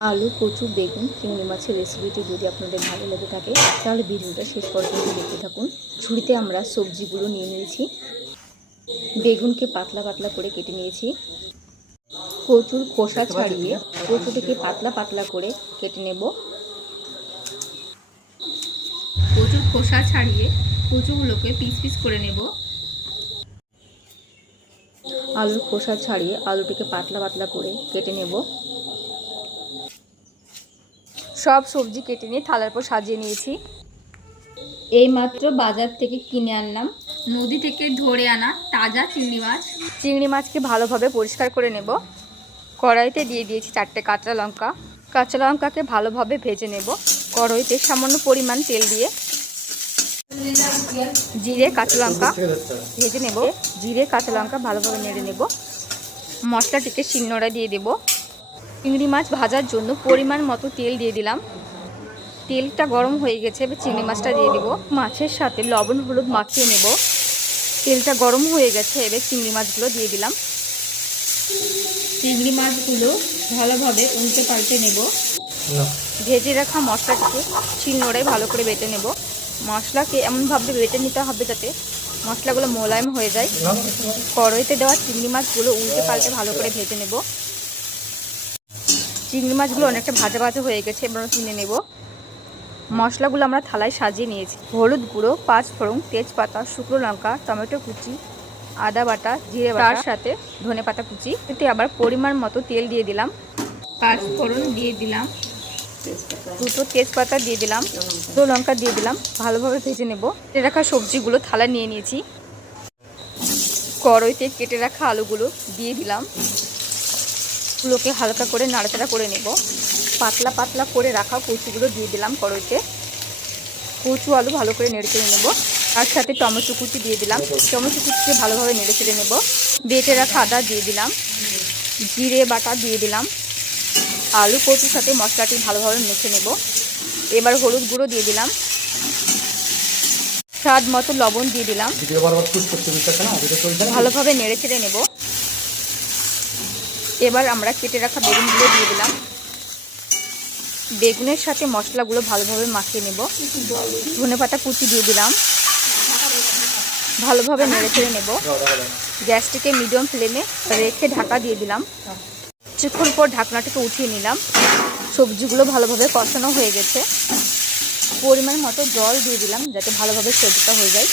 আলু কচু বেগুন চিংড়ি মাছের রেসিপিটি যদি আপনাদের ভালো লেগে থাকে তাহলে ভিডিওটা শেষ পর্যন্ত দেখতে থাকুন। ঝুড়িতে আমরা সবজিগুলো নিয়ে নিয়েছি। বেগুনকে পাতলা পাতলা করে কেটে নিয়েছি। কচুর খোসা ছাড়িয়ে কচুটিকে পাতলা পাতলা করে কেটে নেব। কচুর খোসা ছাড়িয়ে কচুগুলোকে পিস পিস করে নেব। আলুর খোসা ছাড়িয়ে আলুটিকে পাতলা পাতলা করে কেটে নেব। সব সবজি কেটে নিয়ে থালার পর সাজিয়ে নিয়েছি। এই মাত্র বাজার থেকে কিনে আনলাম। নদী থেকে ধরে আনা তাজা চিংড়ি মাছ। চিংড়ি মাছকে ভালোভাবে পরিষ্কার করে নেব। কড়াইতে দিয়ে দিয়েছি চারটে কাঁচা লঙ্কা। কাঁচা লঙ্কাকে ভালোভাবে ভেজে নেব। কড়াইতে সামান্য পরিমাণ তেল দিয়ে জিরে কাঁচা লঙ্কা ভেজে নেব। জিরে কাঁচা লঙ্কা ভালোভাবে নেড়ে নেব। মশলাটিকে শিলনোড়া দিয়ে দেব। চিংড়ি মাছ ভাজার জন্য পরিমাণ মতো তেল দিয়ে দিলাম। তেলটা গরম হয়ে গেছে এবার চিংড়ি মাছটা দিয়ে দেব। মাছের সাথে লবণ হলুদ মাখিয়ে নেব। তেলটা গরম হয়ে গেছে এবার চিংড়ি মাছগুলো দিয়ে দিলাম। চিংড়ি মাছগুলো ভালোভাবে উল্টে পাল্টে নেব। ভেজে রাখা মশলাটিকে শিলনোড়ায় ভালো করে বেটে নেব। মশলাকে এমনভাবে বেটে নিতে হবে যাতে মশলাগুলো মোলায়েম হয়ে যায়। কড়াইতে দেওয়া চিংড়ি মাছগুলো উল্টে পাল্টে ভালো করে ভেজে নেব। চিংড়ি মাছগুলো অনেকটা ভাজা ভাজা হয়ে গেছে এবার আমরা তুলে নেব। মশলাগুলো আমরা থালায় সাজিয়ে নিয়েছি। হলুদ গুঁড়ো পাঁচ ফোড়ন তেজপাতা শুকনো লঙ্কা টমেটো কুচি আদা বাটা জিরে বাটার সাথে ধনে পাতা কুচি এতে আবার পরিমাণ মতো তেল দিয়ে দিলাম। পাঁচ ফোড়ন দিয়ে দিলাম। দুটো তেজপাতা দিয়ে দিলাম দু লঙ্কা দিয়ে দিলাম ভালোভাবে ভেজে নেব। কেটে রাখা সবজিগুলো থালা নিয়ে নিয়েছি। কড়াইতে কেটে রাখা আলুগুলো দিয়ে দিলাম। গুলোকে হালকা করে নাড়াচাড়া করে নেব। পাতলা পাতলা করে রাখা কচুগুলো দিয়ে দিলাম কড়াইতে কচু আলু ভালো করে নেড়ে চেড়ে নেব। তার সাথে টমেটো কুচি দিয়ে দিলাম। টমেটো কুচিকে ভালোভাবে নেড়ে চেড়ে নেব। বেটে রাখা আদা দিয়ে দিলাম। জিরে বাটা দিয়ে দিলাম। আলু কচুর সাথে মশলাটি ভালোভাবে মেখে নেব। এবার হলুদ গুঁড়ো দিয়ে দিলাম। স্বাদ মতো লবণ দিয়ে দিলাম। ভালোভাবে নেড়ে ছেড়ে নেব। এবার আমরা কেটে রাখা বেগুনগুলো দিয়ে দিলাম। বেগুনের সাথে মশলাগুলো ভালোভাবে মাখিয়ে নেব। ধনে পাতা কুচি দিয়ে দিলাম। ভালোভাবে নেড়ে ছেড়ে নেব। গ্যাসটিকে মিডিয়াম ফ্লেমে রেখে ঢাকা দিয়ে দিলাম। কিছুক্ষণ পর ঢাকনাটাকে উঠিয়ে নিলাম। সবজিগুলো ভালোভাবে কষানো হয়ে গেছে। পরিমাণ মতো জল দিয়ে দিলাম যাতে ভালোভাবে সেদ্ধটা হয়ে যায়।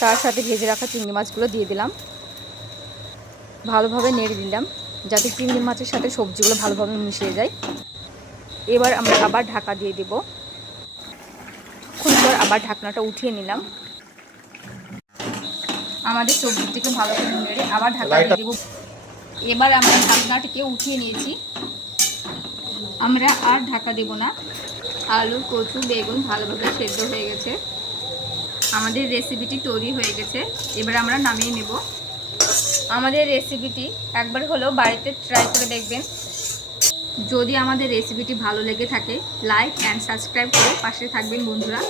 তার সাথে ভেজে রাখা চিংড়ি মাছগুলো দিয়ে দিলাম। ভালোভাবে নেড়ে দিলাম, যাতে চিংড়ি মাছের সাথে সবজিগুলো ভালোভাবে মিশিয়ে যায়। এবার আমরা আবার ঢাকা দিয়ে দেব। পর আবার ঢাকনাটা উঠিয়ে নিলাম। আমাদের সবজিটিকে ভালো করে নেড়ে আবার ঢাকা দিয়ে দেবো। এবার আমরা ঢাকনাটিকে উঠিয়ে নিয়েছি। আমরা আর ঢাকা দেব না। আলু, কচু, বেগুন ভালোভাবে সেদ্ধ হয়ে গেছে। আমাদের রেসিপিটি তৈরি হয়ে গেছে। এবার আমরা নামিয়ে নেব। আমাদের রেসিপিটি একবার হলেও বাড়িতে ট্রাই করে দেখবেন। যদি আমাদের রেসিপিটি ভালো লেগে থাকে লাইক অ্যান্ড সাবস্ক্রাইব করে পাশে থাকবেন বন্ধুরা।